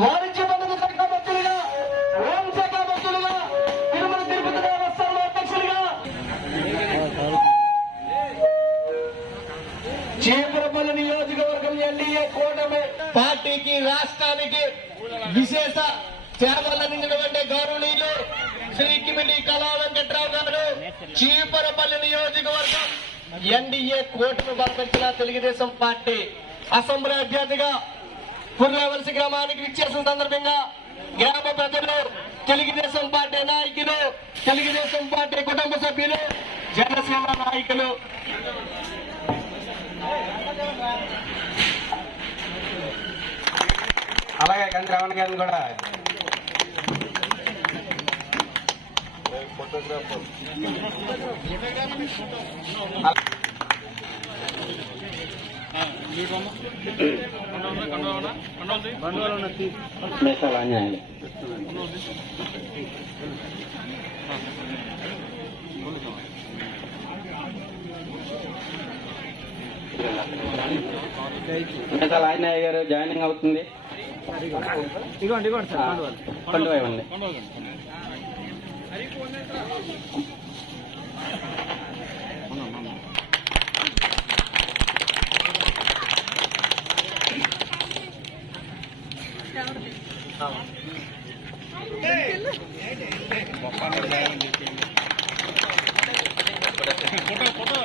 వాణిజ్య పనులు శాఖ మంత్రులుగా హోం చీపురపల్లి నియోజకవర్గం ఎన్డీఏ కూటమి పార్టీకి రాష్ట్రానికి విశేష సేవలందించినటువంటి గౌరవనీయులు శ్రీ కిమిడి కళా వెంకట్రావు గారు చీపురపల్లి నియోజకవర్గం ఎన్డీఏ కూటమి బలపరిచిన తెలుగుదేశం పార్టీ అసెంబ్లీ అభ్యర్థిగా పుర్రవలసి గ్రామానికి విచ్చేసిన సందర్భంగా గ్రామ ప్రజలు తెలుగుదేశం పార్టీ నాయకులు తెలుగుదేశం పార్టీ కుటుంబ సభ్యులు జనసేన నాయకులు. అలాగే కంది రమణ గారిని కూడా. ఫోటోగ్రాఫర్ మేసాల ఆంజనేయ గారు జాయినింగ్ అవుతుంది ఇదిగోండి ఇదిగోండి సార్ పండుగ ఇవ్వండి ಫೋಟೋ ಫೋಟೋ